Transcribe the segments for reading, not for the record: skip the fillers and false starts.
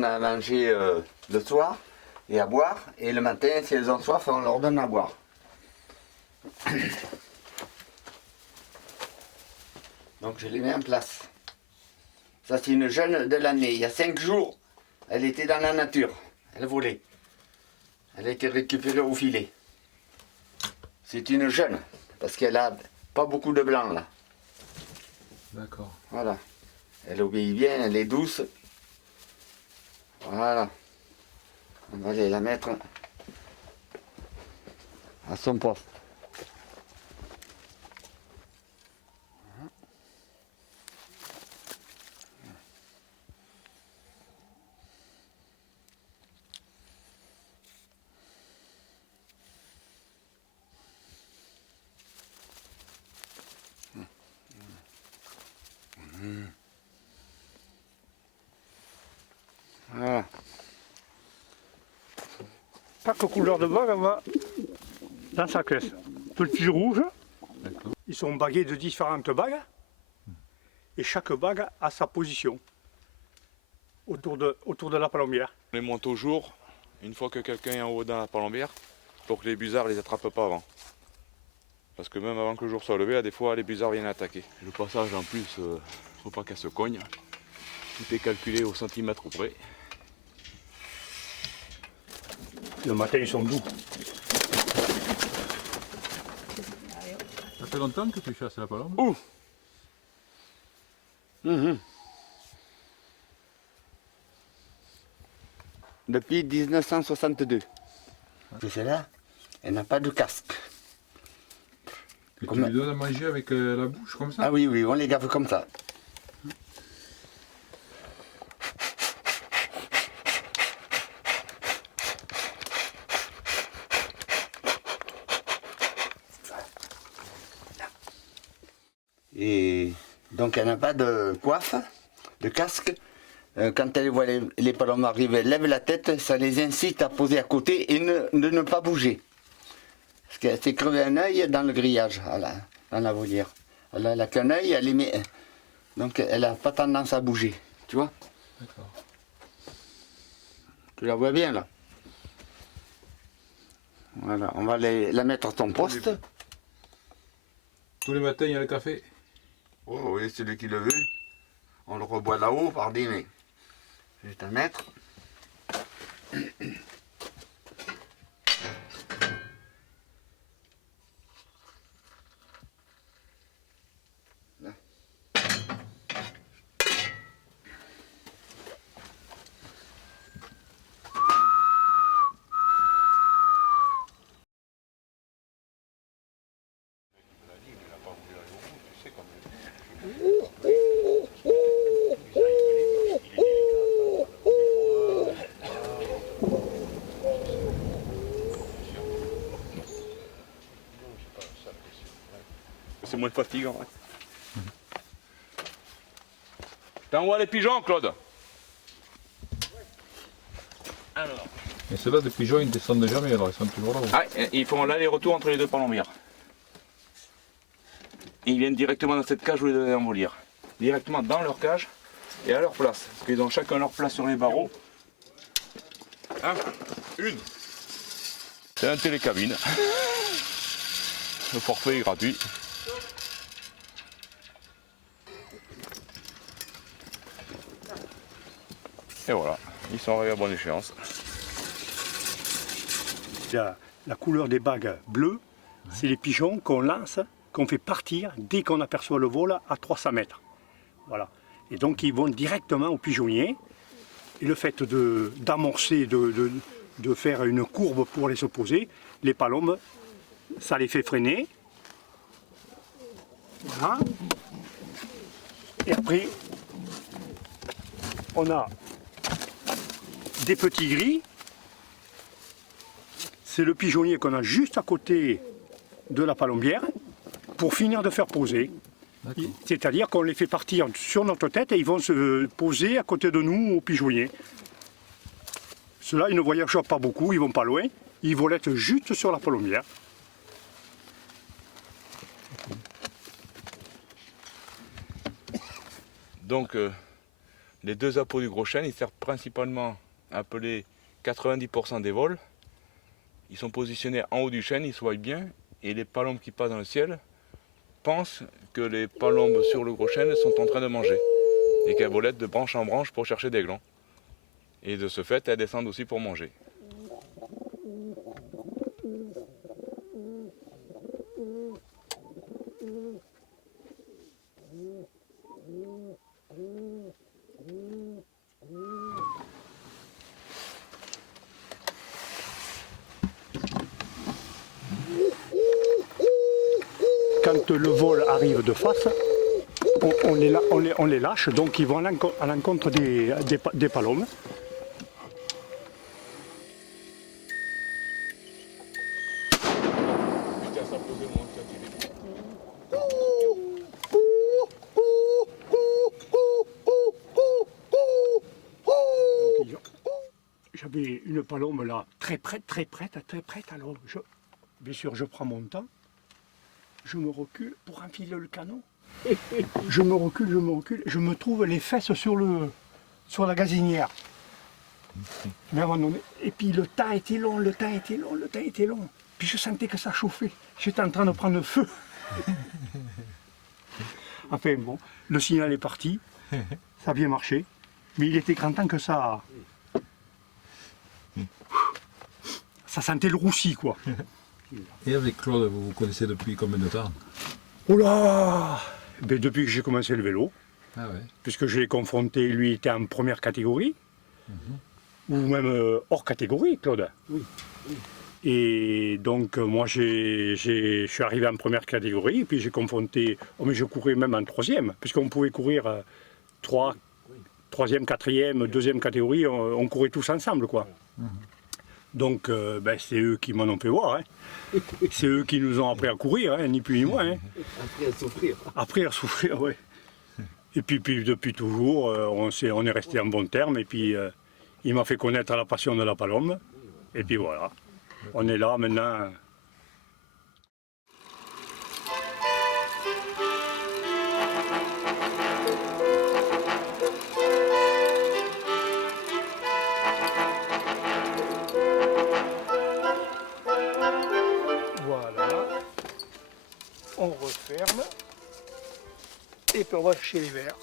donne à manger le soir et à boire. Et le matin, si elles ont soif, on leur donne à boire. Donc je les mets en place. Ça c'est une jeune de l'année. Il y a 5 jours, elle était dans la nature. Elle volait. Elle a été récupérée au filet. C'est une jeune, parce qu'elle a pas beaucoup de blanc là. D'accord. Voilà. Elle obéit bien, elle est douce. Voilà. On va aller la mettre à son poste. Voilà. Chaque couleur de bague va dans sa caisse. Petit rouge, ils sont bagués de différentes bagues et chaque bague a sa position autour de la palombière. On les monte au jour, une fois que quelqu'un est en haut dans la palombière, pour que les busards les attrapent pas avant. Parce que même avant que le jour soit levé, des fois les busards viennent attaquer. Le passage en plus, faut pas qu'elle se cogne. Tout est calculé au centimètre près. Le matin ils sont doux. Ça fait longtemps que tu chasses la palombe? Ouh. Depuis 1962. C'est celle-là, elle n'a pas de casque. Et tu lui donnes à manger avec la bouche comme ça? Ah oui, oui, on les gave comme ça. Et donc elle n'a pas de coiffe, de casque. Quand elle voit les palombes arriver, elle lève la tête, ça les incite à poser à côté et de ne pas bouger. Parce qu'elle s'est crevé un œil dans le grillage, dans la volière. Elle n'a qu'un œil, elle met, donc elle n'a pas tendance à bouger, tu vois. D'accord. Tu la vois bien là. Voilà, on va la mettre à ton poste. Tous les matins il y a le café? Oh oui, celui qui le veut. On le reboit là-haut par des mains. Je vais t'en mettre. Là. C'est moins fatigant. Ouais. T'envoies les pigeons, Claude? Alors. Et ceux-là, des pigeons, ils ne descendent jamais, alors ils sont toujours là-haut. Ah, ils font l'aller-retour entre les deux palombières. Ils viennent directement dans cette cage où ils devaient en volière. Directement dans leur cage et à leur place. Parce qu'ils ont chacun leur place sur les barreaux. Une. C'est un télécabine. Le forfait est gratuit. Et voilà, ils sont arrivés à bonne échéance. La couleur des bagues bleues, c'est les pigeons qu'on lance, qu'on fait partir dès qu'on aperçoit le vol à 300 mètres. Voilà. Et donc ils vont directement au pigeonnier. Et le fait d'amorcer, de faire une courbe pour les opposer, les palombes, ça les fait freiner. Voilà. Et après, on a des petits gris. C'est le pigeonnier qu'on a juste à côté de la palombière pour finir de faire poser. C'est-à-dire qu'on les fait partir sur notre tête et ils vont se poser à côté de nous au pigeonnier. Ceux-là, ils ne voyagent pas beaucoup, ils vont pas loin. Ils volettent juste sur la palombière. Donc, Les deux apôts du gros chêne, ils servent principalement à peler 90% des vols. Ils sont positionnés en haut du chêne, ils se voient bien, et les palombes qui passent dans le ciel pensent que les palombes sur le gros chêne sont en train de manger, et qu'elles volettent de branche en branche pour chercher des glands. Et de ce fait, elles descendent aussi pour manger. Quand le vol arrive de face, on les lâche, donc ils vont à l'encontre des palombes. J'avais une palombe là, très prête, alors bien sûr je prends mon temps, je me recule pour enfiler le canon. Je me recule, je me trouve les fesses sur la gazinière. Mais à un moment donné, et puis le temps était long. Puis je sentais que ça chauffait. J'étais en train de prendre feu. Enfin bon, le signal est parti, ça a bien marché. Mais il était grand temps que ça sentait le roussi, quoi. Et avec Claude, vous vous connaissez depuis combien de temps? Oh là! Ben, depuis que j'ai commencé le vélo, Ah ouais. puisque je l'ai confronté, lui était en première catégorie, ou même hors catégorie, Claude. Oui. Et donc moi je suis arrivé en première catégorie, et puis j'ai confronté, oh, mais je courais même en troisième, puisqu'on pouvait courir troisième, quatrième, deuxième catégorie, on courait tous ensemble, quoi. Donc ben, c'est eux qui m'en ont fait voir, hein. C'est eux qui nous ont appris à courir, hein, ni plus ni moins. Hein. Après à souffrir. Après à souffrir, oui. Et puis depuis toujours, on est resté en bon terme, et puis il m'a fait connaître la passion de la palombe, et puis voilà, on est là maintenant. Voilà, on referme, et puis on va chercher les verres.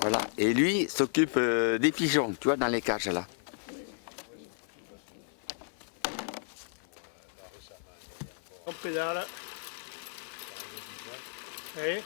Voilà. Et lui s'occupe des pigeons, tu vois, dans les cages là. On pédale. Et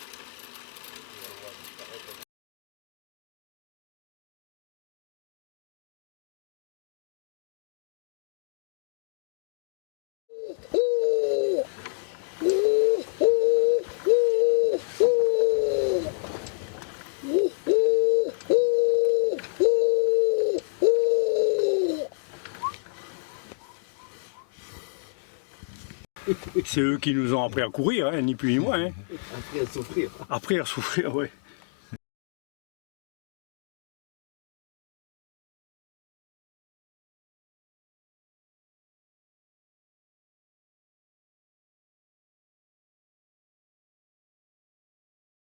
c'est eux qui nous ont appris à courir, hein, ni plus ni moins. Hein. Après à souffrir. Après à souffrir, oui.